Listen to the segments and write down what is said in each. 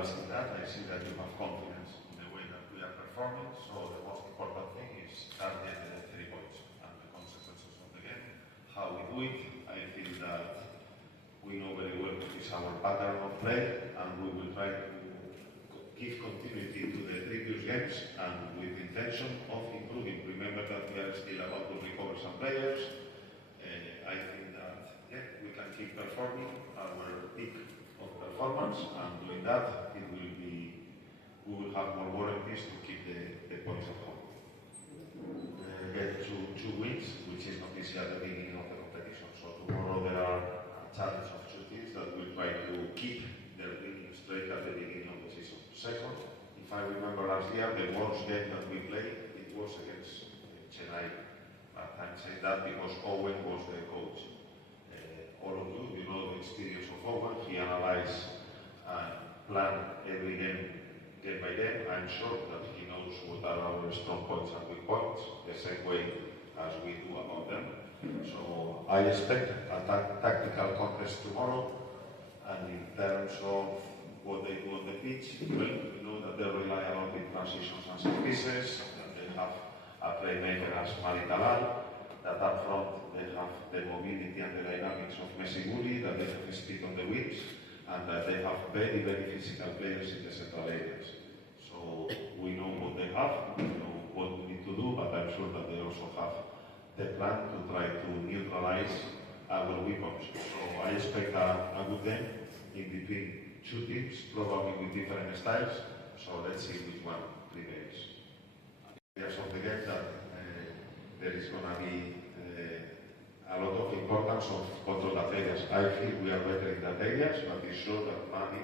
asking that. I see that you have confidence in the way that we are performing, so the most important thing is target the 3 points and the consequences of the game. How we do it, I feel that we know very well what is our pattern of play, and we will try to give continuity to the previous games and with the intention of improving. Remember that we are still about to recover some players. I think that we can keep performing our peak of performance, and doing that, we will have more warranties to keep the points at home. Get two wins, which is not easy at the beginning of the competition. So tomorrow there are a challenge of 2 teams that will try to keep their winning streak at the beginning of the season. Second, if I remember last year, the worst game that we played, it was against Chennai. But I'm saying that because Owen was the coach. All of you know the experience of Owen. He analyzes and plans every game by game. I'm sure that he knows what are our strong points and weak points, the same way as we do about them. So I expect a tactical contest tomorrow, and in terms of what they do on the pitch, well, we know that they rely a lot in transitions and set pieces, that they have a playmaker as Mari Talal, that up front they have the mobility and the dynamics of Messi Gulli, that they have speed on the wings, and that they have very, very physical players in the central areas. So we know what they have, we know what we need to do, but I'm sure that they also have the plan to try to neutralize our weapons. So I expect a good game in between 2 teams, probably with different styles. So let's see which one prevails. There's of the game that there is going to be a lot of importance of control that areas. I feel we are better in that areas, but it's sure that Mani,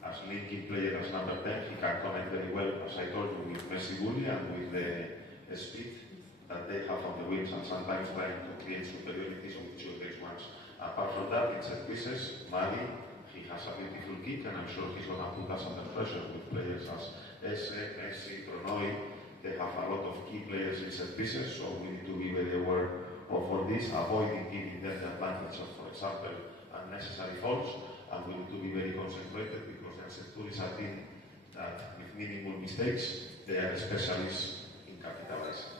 as linking player as number 10, he can connect very well, as I told you, with Messi Gulli and with the speed that they have on the wings, and sometimes trying to create superiorities with 2 or 3 ones. Apart from that, in set pieces, Mani, he has a beautiful kick, and I'm sure he's going to put us under pressure with players as Eze, Messi, Pronoi. They have a lot of key players in set pieces, so we need to be very aware of all this, avoiding giving them the advantage of, for example, unnecessary faults, and we need to be very concentrated because Jangsen is a team that, with minimal mistakes, they are specialists in capitalizing.